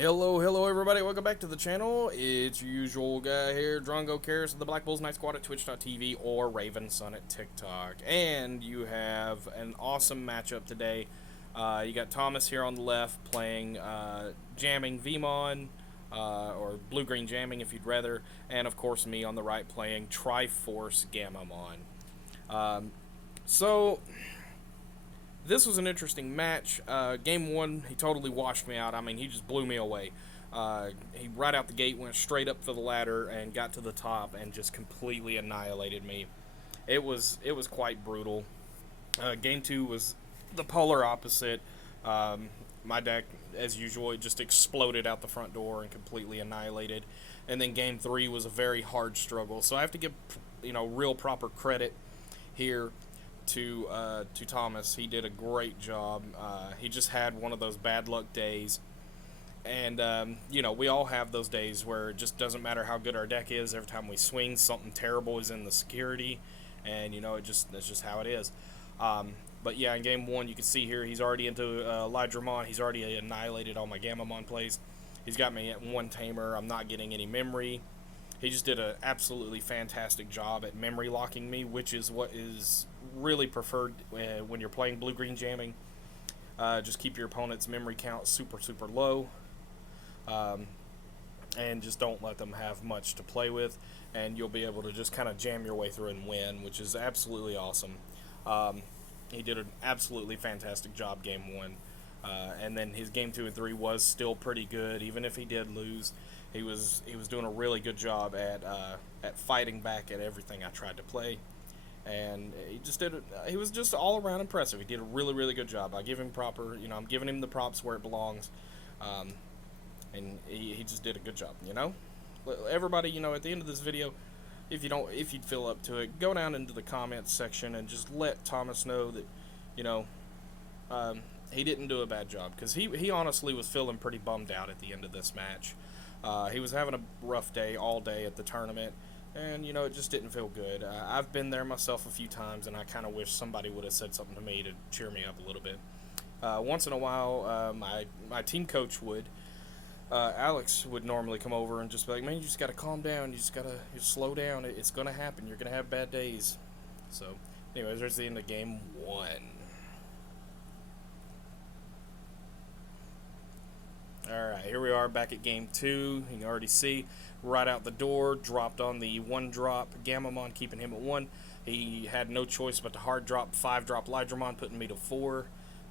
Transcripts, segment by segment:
Hello everybody, welcome back to the channel. It's your usual guy here, Drongo Karis of the Black Bulls Night Squad at Twitch.tv or Raven Sun at TikTok. And you have an awesome matchup today. You got Thomas here on the left playing Jamming Vmon, or Blue+Green Jamming if you'd rather, and of course me on the right playing Triforce Gammamon. So this was an interesting match. Game one, he totally washed me out. I mean, he just blew me away. He right out the gate went straight up for the ladder and got to the top and just completely annihilated me. It was quite brutal. Game two was the polar opposite. My deck, as usual, it just exploded out the front door and completely annihilated. And then game three was a very hard struggle. So I have to give real proper credit here to Thomas. He did a great job. He just had one of those bad luck days, and we all have those days where it just doesn't matter how good our deck is. Every time we swing, something terrible is in the security, and that's just how it is. But yeah, in game one, you can see here he's already into Lydramon. He's already annihilated all my Gammamon plays. He's got me at one tamer. I'm not getting any memory. He just did an absolutely fantastic job at memory locking me, which is what is really preferred when you're playing Blue+Green Jamming. Just keep your opponent's memory count super low, and just don't let them have much to play with, and you'll be able to just kind of jam your way through and win, which is absolutely awesome. He did an absolutely fantastic job game one. And then his game two and three was still pretty good, even if he did lose. He was doing a really good job at fighting back at everything I tried to play, and he just did it. He was just all around impressive. He did a really good job. I give him proper, I'm giving him the props where it belongs, and he just did a good job. Everybody, at the end of this video, if you'd feel up to it, go down into the comments section and just let Thomas know that, he didn't do a bad job, because he honestly was feeling pretty bummed out at the end of this match. He was having a rough day all day at the tournament, and it just didn't feel good. I've been there myself a few times, and I kind of wish somebody would have said something to me to cheer me up a little bit. Once in a while, my team coach would, Alex, would normally come over and just be like, "Man, you just gotta calm down. You just gotta slow down. It's gonna happen. You're gonna have bad days." So, anyways, there's the end of game one. Alright, here we are back at game two. You can already see right out the door, dropped on the one drop Gammamon, keeping him at one. He had no choice but to hard drop 5-drop Lydramon, putting me to 4.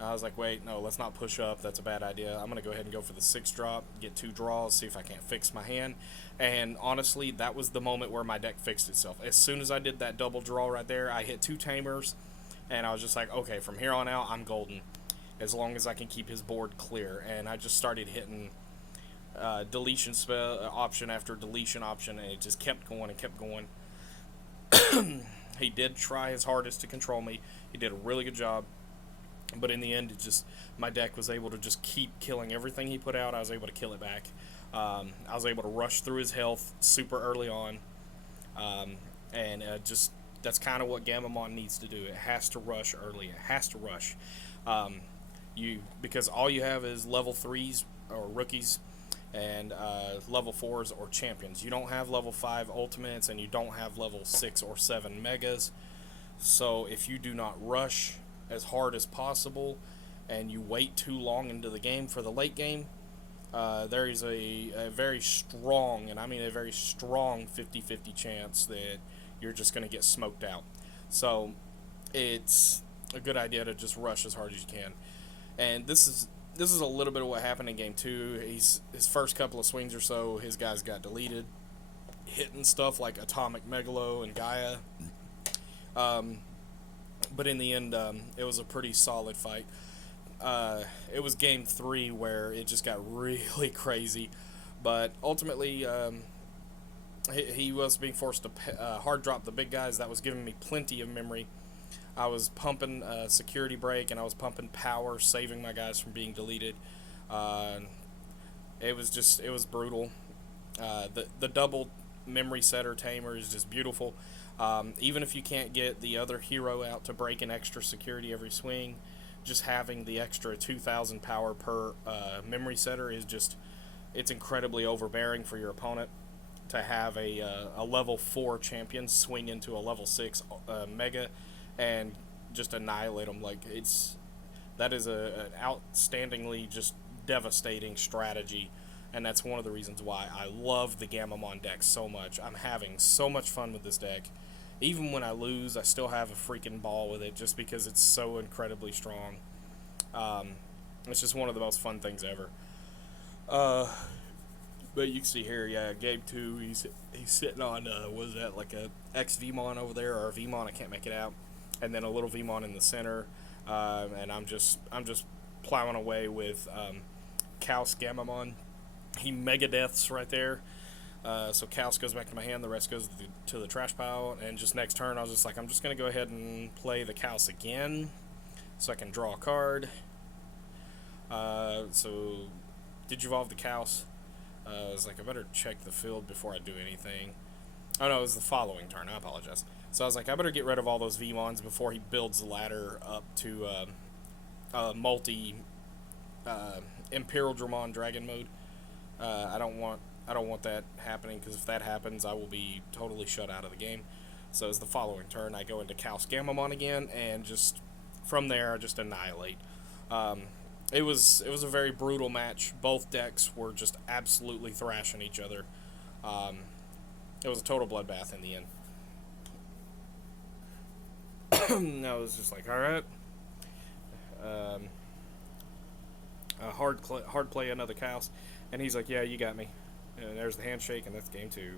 I was like, wait, no, let's not push up. That's a bad idea. I'm going to go ahead and go for the 6-drop, get 2 draws, see if I can't fix my hand. And honestly, that was the moment where my deck fixed itself. As soon as I did that double draw right there, I hit 2 tamers, and I was just like, okay, from here on out, I'm golden, as long as I can keep his board clear. And I just started hitting deletion spell option after deletion option, and it just kept going and kept going. He did try his hardest to control me. He did a really good job, but in the end, my deck was able to just keep killing everything he put out. I was able to kill it back. I was able to rush through his health super early on, and that's kind of what Gammamon needs to do. It has to rush early. It has to rush. Because all you have is level 3s or rookies, and level 4s or champions. You don't have level 5 ultimates, and you don't have level 6 or 7 megas. So if you do not rush as hard as possible, and you wait too long into the game for the late game, there is a very strong, and I mean a very strong 50-50 chance that you're just going to get smoked out. So it's a good idea to just rush as hard as you can. And this is a little bit of what happened in game two. His first couple of swings or so, his guys got deleted, hitting stuff like Atomic Megalo and Gaia. But in the end, it was a pretty solid fight. It was game three where it just got really crazy, but ultimately he was being forced to hard drop the big guys. That was giving me plenty of memory. I was pumping security break, and I was pumping power, saving my guys from being deleted. It was brutal. The double memory setter tamer is just beautiful. Even if you can't get the other hero out to break an extra security every swing, just having the extra 2,000 power per memory setter is just it's incredibly overbearing for your opponent to have a level 4 champion swing into a level 6 mega and just annihilate them. Like, that is an outstandingly just devastating strategy, and that's one of the reasons why I love the Gammamon deck so much. I'm having so much fun with this deck. Even when I lose, I still have a freaking ball with it just because it's so incredibly strong. Um, it's just one of the most fun things ever. Uh, but you can see here, yeah, game 2, he's sitting on, what is that, like a X Vmon over there, or a Vmon, I can't make it out, and then a little Vmon in the center, and I'm just plowing away with Kaus Gammamon. He mega deaths right there. So Kaus goes back to my hand, the rest goes to the trash pile, and just next turn I was just like, I'm just going to go ahead and play the Kaus again so I can draw a card. So Digivolve the Kaus. I was like, I better check the field before I do anything. Oh no, it was the following turn, I apologize. So I was like, I better get rid of all those Vmons before he builds the ladder up to multi Imperial Dramon Dragon mode. I don't want that happening, because if that happens, I will be totally shut out of the game. So as the following turn, I go into Kaus Gammamon again, and just from there, I just annihilate. It was a very brutal match. Both decks were just absolutely thrashing each other. It was a total bloodbath in the end. No, it was just like, all right. Hard play another Kaus, and he's like, yeah, you got me. And there's the handshake, and that's game 2.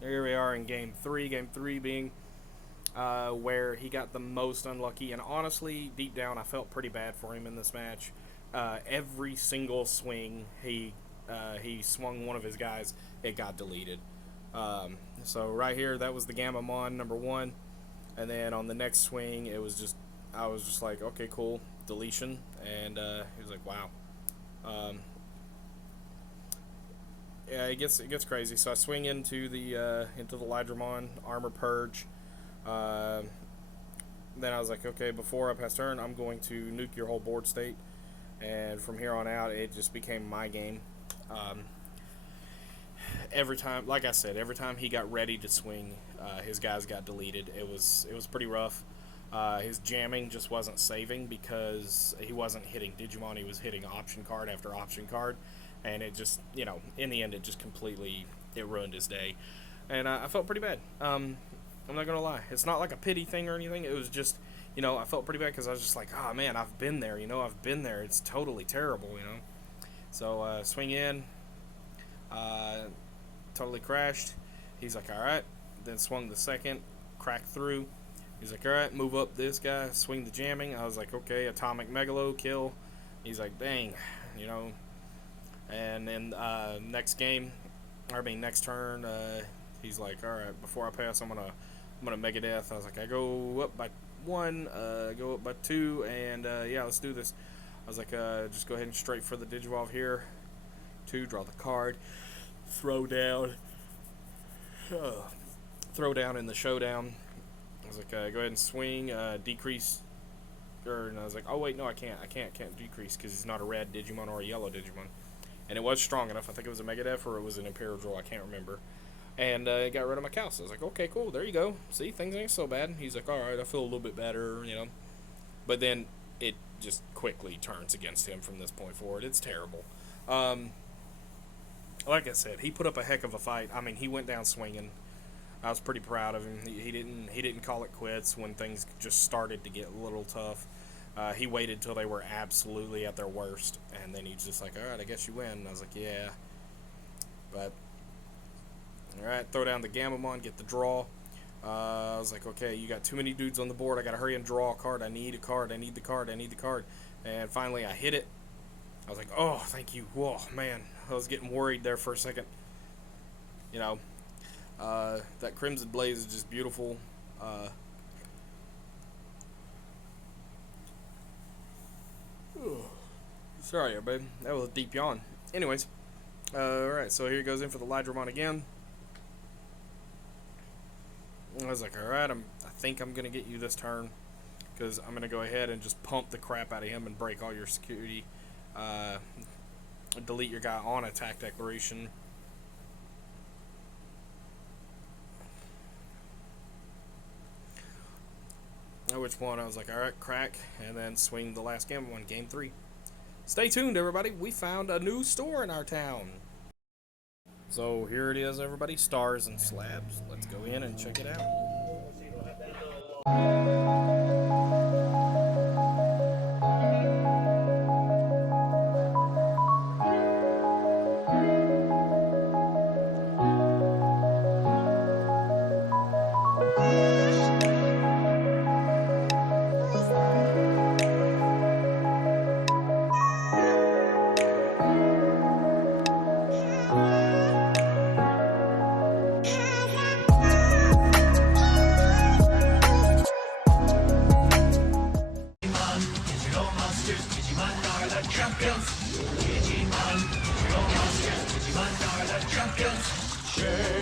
Here we are in game 3. Game 3 being where he got the most unlucky, and honestly, deep down, I felt pretty bad for him in this match. Every single swing he swung one of his guys, it got deleted. So right here, that was the Gammamon number 1, and then on the next swing, I was just like, okay, cool, deletion, and he was like, wow. Yeah, it gets crazy. So I swing into the Lydramon Armor Purge. Then I was like, okay, before I pass turn, I'm going to nuke your whole board state, and from here on out, it just became my game. Every time, like I said, every time he got ready to swing, his guys got deleted. It was pretty rough. His jamming just wasn't saving because he wasn't hitting Digimon. He was hitting option card after option card, and it just, in the end, it ruined his day, and I felt pretty bad. I'm not gonna lie, it's not like a pity thing or anything. It was just, I felt pretty bad because I was just like, oh man, I've been there. I've been there. It's totally terrible. So swing in, totally crashed. He's like, all right. Then swung the second, cracked through. He's like, all right, move up this guy, swing the jamming. I was like, okay, Atomic Megalo, kill. He's like, dang, And then next turn, he's like, all right, before I pass, I'm gonna Mega Death. I was like, I go up by 1, go up by 2, and yeah, let's do this. I was like, just go ahead and straight for the Digivolve here. 2, draw the card, throw down in the showdown. I was like, go ahead and swing, decrease, and I was like, oh wait, no, I can't decrease because he's not a red Digimon or a yellow Digimon, and it was strong enough. I think it was a Megadeth or it was an Imperial Draw, I can't remember, and got rid of my Kaus. I was like, okay, cool, there you go. See, things ain't so bad. He's like, all right, I feel a little bit better, but then it just quickly turns against him from this point forward. It's terrible. Like I said, he put up a heck of a fight. I mean, he went down swinging. I was pretty proud of him. He didn't call it quits when things just started to get a little tough. He waited till they were absolutely at their worst, and then he's just like, all right, I guess you win. And I was like, yeah. But, all right, throw down the Gammamon, get the draw. I was like, okay, you got too many dudes on the board. I got to hurry and draw a card. I need a card. I need the card. I need the card. And finally, I hit it. I was like, oh, thank you. Whoa, man. I was getting worried there for a second. That Crimson Blaze is just beautiful. Sorry, everybody. That was a deep yawn. Anyways, alright, so here he goes in for the Lydramon again. I was like, alright, I think I'm going to get you this turn, because I'm going to go ahead and just pump the crap out of him and break all your security. uh, delete your guy on attack declaration. At which point I was like, alright, crack, and then swing the last Gammamon, game 3. Stay tuned, everybody. We found a new store in our town. So here it is, everybody. Stars and slabs. Let's go in and check it out. Champions!